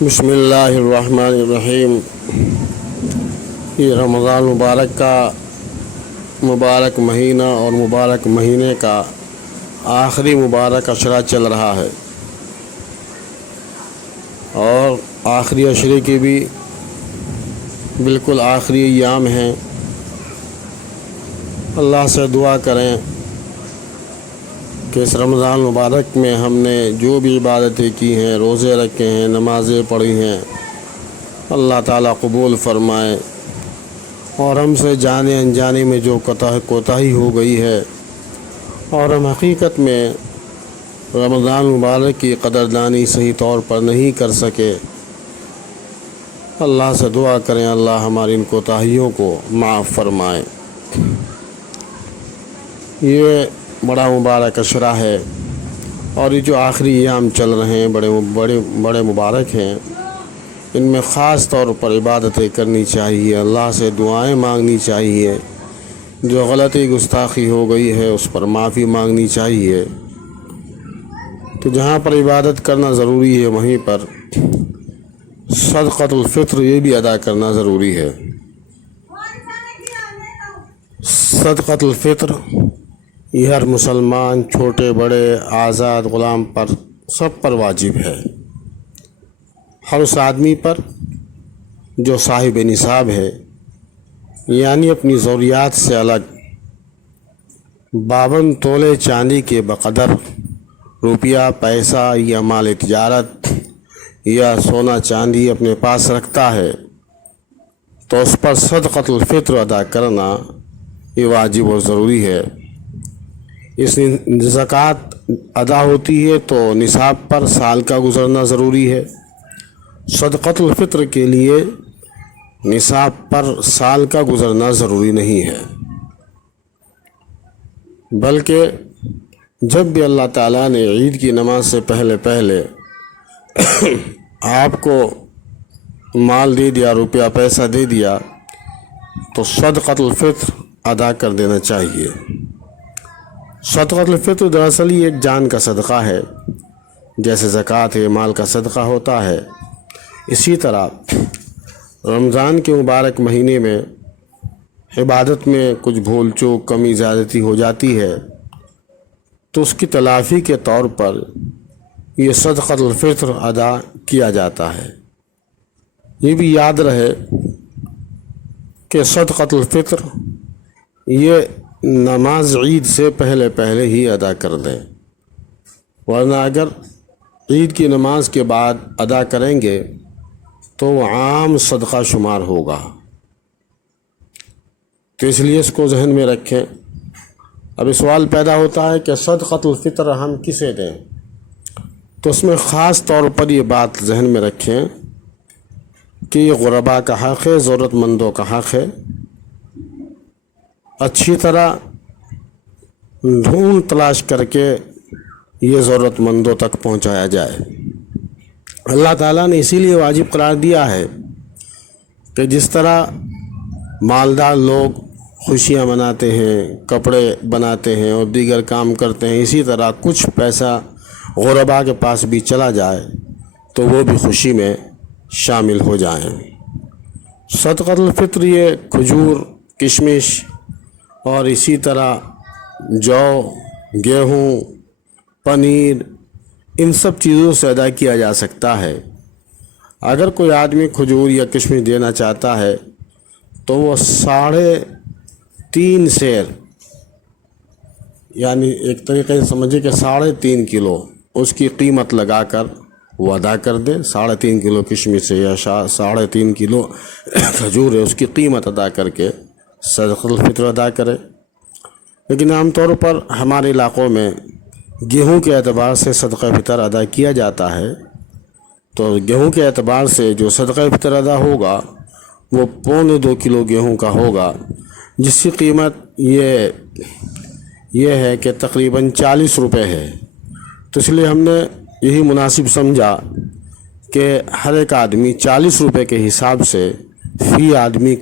بسم اللہ الرحمن الرحیم۔ یہ رمضان مبارک کا مبارک مہینہ اور مبارک مہینے کا آخری مبارک عشرہ چل رہا ہے، اور آخری عشرے کی بھی بالکل آخری ایام ہیں۔ اللہ سے دعا کریں کہ اس رمضان مبارک میں ہم نے جو بھی عبادتیں کی ہیں، روزے رکھے ہیں، نمازیں پڑھی ہیں، اللہ تعالیٰ قبول فرمائے، اور ہم سے جانے انجانے میں جو کوتاہی ہو گئی ہے اور ہم حقیقت میں رمضان مبارک کی قدردانی صحیح طور پر نہیں کر سکے، اللہ سے دعا کریں اللہ ہماری ان کوتاہیوں کو معاف فرمائے۔ یہ بڑا مبارک عشرہ ہے، اور یہ جو آخری ایام چل رہے ہیں بڑے مبارک ہیں۔ ان میں خاص طور پر عبادتیں کرنی چاہیے، اللہ سے دعائیں مانگنی چاہیے، جو غلطی گستاخی ہو گئی ہے اس پر معافی مانگنی چاہیے۔ تو جہاں پر عبادت کرنا ضروری ہے وہیں پر صدقۃ الفطر یہ بھی ادا کرنا ضروری ہے۔ صدقۃ الفطر یہ ہر مسلمان، چھوٹے بڑے، آزاد غلام پر، سب پر واجب ہے۔ ہر اس آدمی پر جو صاحب نصاب ہے، یعنی اپنی ضروریات سے الگ 52 تولے چاندی کے بقدر روپیہ، پیسہ یا مال تجارت یا سونا چاندی اپنے پاس رکھتا ہے، تو اس پر صدقۃ الفطر ادا کرنا یہ واجب و ضروری ہے۔ اس زکوٰۃ ادا ہوتی ہے تو نصاب پر سال کا گزرنا ضروری ہے۔ صدقۃ الفطر کے لیے نصاب پر سال کا گزرنا ضروری نہیں ہے، بلکہ جب بھی اللہ تعالیٰ نے عید کی نماز سے پہلے آپ کو مال دے دیا، روپیہ پیسہ دے دیا، تو صدقۃ الفطر ادا کر دینا چاہیے۔ صدقۃ الفطر دراصل ہی ایک جان کا صدقہ ہے، جیسے زکوٰۃ مال کا صدقہ ہوتا ہے۔ اسی طرح رمضان کے مبارک مہینے میں عبادت میں کچھ بھول چوک، کمی زیادتی ہو جاتی ہے، تو اس کی تلافی کے طور پر یہ صدقۃ الفطر ادا کیا جاتا ہے۔ یہ بھی یاد رہے کہ صدقۃ الفطر یہ نماز عید سے پہلے ہی ادا کر دیں، ورنہ اگر عید کی نماز کے بعد ادا کریں گے تو وہ عام صدقہ شمار ہوگا۔ تو اس لیے اس کو ذہن میں رکھیں۔ اب سوال پیدا ہوتا ہے کہ صدقۃ الفطر ہم کسے دیں؟ تو اس میں خاص طور پر یہ بات ذہن میں رکھیں کہ یہ غرباء کا حق ہے، ضرورت مندوں کا حق ہے۔ اچھی طرح ڈھونڈ تلاش کر کے یہ ضرورت مندوں تک پہنچایا جائے۔ اللہ تعالیٰ نے اسی لیے واجب قرار دیا ہے کہ جس طرح مالدار لوگ خوشیاں مناتے ہیں، کپڑے بناتے ہیں اور دیگر کام کرتے ہیں، اسی طرح کچھ پیسہ غرباء کے پاس بھی چلا جائے تو وہ بھی خوشی میں شامل ہو جائیں۔ صدقۃ الفطر یہ کھجور، کشمش اور اسی طرح جو، گیہوں، پنیر، ان سب چیزوں سے ادا کیا جا سکتا ہے۔ اگر کوئی آدمی کھجور یا کشمش دینا چاہتا ہے تو وہ 3.5 سیر، یعنی ایک طریقے سے سمجھے کہ 3.5 کلو اس کی قیمت لگا کر وہ ادا کر دے۔ 3.5 کلو کشمش ہے یا 3.5 کلو کھجور ہے، اس کی قیمت ادا کر کے صدقۃ الفطر ادا کرے۔ لیکن عام طور پر ہمارے علاقوں میں گیہوں کے اعتبار سے صدقہ فطر ادا کیا جاتا ہے، تو گیہوں کے اعتبار سے جو صدقہ فطر ادا ہوگا وہ 2.25 کلو گیہوں کا ہوگا، جس کی قیمت یہ ہے کہ تقریباً 40 روپے ہے۔ تو اس لیے ہم نے یہی مناسب سمجھا کہ ہر ایک آدمی 40 روپے کے حساب سے فی آدمی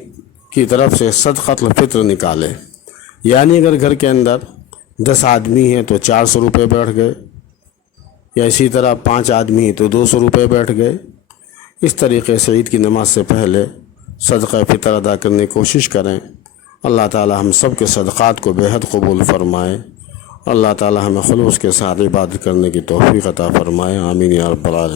کی طرف سے صدقۃ الفطر نکالے۔ یعنی اگر گھر کے اندر 10 آدمی ہیں تو 400 روپے بیٹھ گئے، یا اسی طرح 5 آدمی تو 200 روپے بیٹھ گئے۔ اس طریقے سے عید کی نماز سے پہلے صدقہ فطر ادا کرنے کی کوشش کریں۔ اللہ تعالی ہم سب کے صدقات کو بے حد قبول فرمائے۔ اللہ تعالی ہمیں خلوص کے ساتھ عبادت کرنے کی توفیق عطا فرمائے۔ آمین یا رب العالمین۔